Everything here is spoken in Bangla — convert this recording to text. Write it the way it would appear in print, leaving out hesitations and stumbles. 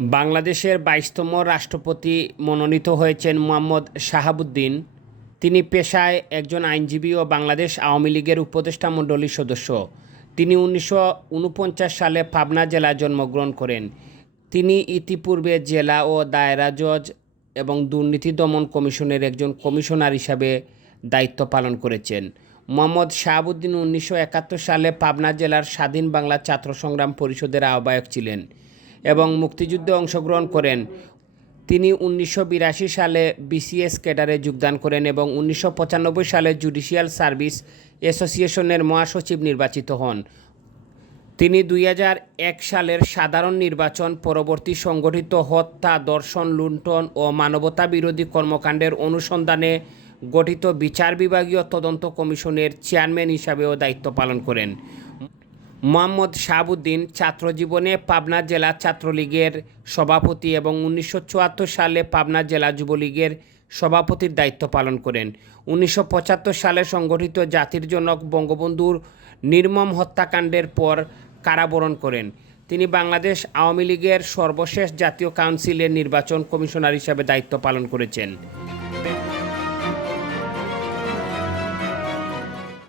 বাংলাদেশের ২২তম রাষ্ট্রপতি মনোনীত হয়েছেন মোহাম্মদ শাহাবুদ্দিন। তিনি পেশায় একজন আইনজীবী ও বাংলাদেশ আওয়ামী লীগের উপদেষ্টা মণ্ডলীর সদস্য। তিনি ১৯৪৯ সালে পাবনা জেলায় জন্মগ্রহণ করেন। তিনি ইতিপূর্বে জেলা ও দায়রা জজ এবং দুর্নীতি দমন কমিশনের একজন কমিশনার হিসাবে দায়িত্ব পালন করেছেন। মোহাম্মদ শাহাবুদ্দিন ১৯৭১ সালে পাবনা জেলার স্বাধীন বাংলা ছাত্র সংগ্রাম পরিষদের আহ্বায়ক ছিলেন এবং মুক্তিযুদ্ধে অংশগ্রহণ করেন। তিনি ১৯৮২ সালে বিসিএস ক্যাডারে যোগদান করেন এবং ১৯৯৫ সালে জুডিশিয়াল সার্ভিস অ্যাসোসিয়েশনের মহাসচিব নির্বাচিত হন। তিনি ২০০১ সালের সাধারণ নির্বাচন পরবর্তী সংগঠিত হত্যা, ধর্ষণ, লুণ্ঠন ও মানবতা বিরোধী কর্মকাণ্ডের অনুসন্ধানে গঠিত বিচার বিভাগীয় তদন্ত কমিশনের চেয়ারম্যান হিসাবেও দায়িত্ব পালন করেন। মোহাম্মদ শাহাবুদ্দিন ছাত্রজীবনে পাবনা জেলা ছাত্রলীগের সভাপতি এবং ১৯৭৪ সালে পাবনা জেলা যুবলীগের সভাপতির দায়িত্ব পালন করেন। ১৯৭৫ সালে সংগঠিত জাতির জনক বঙ্গবন্ধুর নির্মম হত্যাকাণ্ডের পর কারাবরণ করেন। তিনি বাংলাদেশ আওয়ামী লীগের সর্বশেষ জাতীয় কাউন্সিলের নির্বাচন কমিশনার হিসাবে দায়িত্ব পালন করেছেন।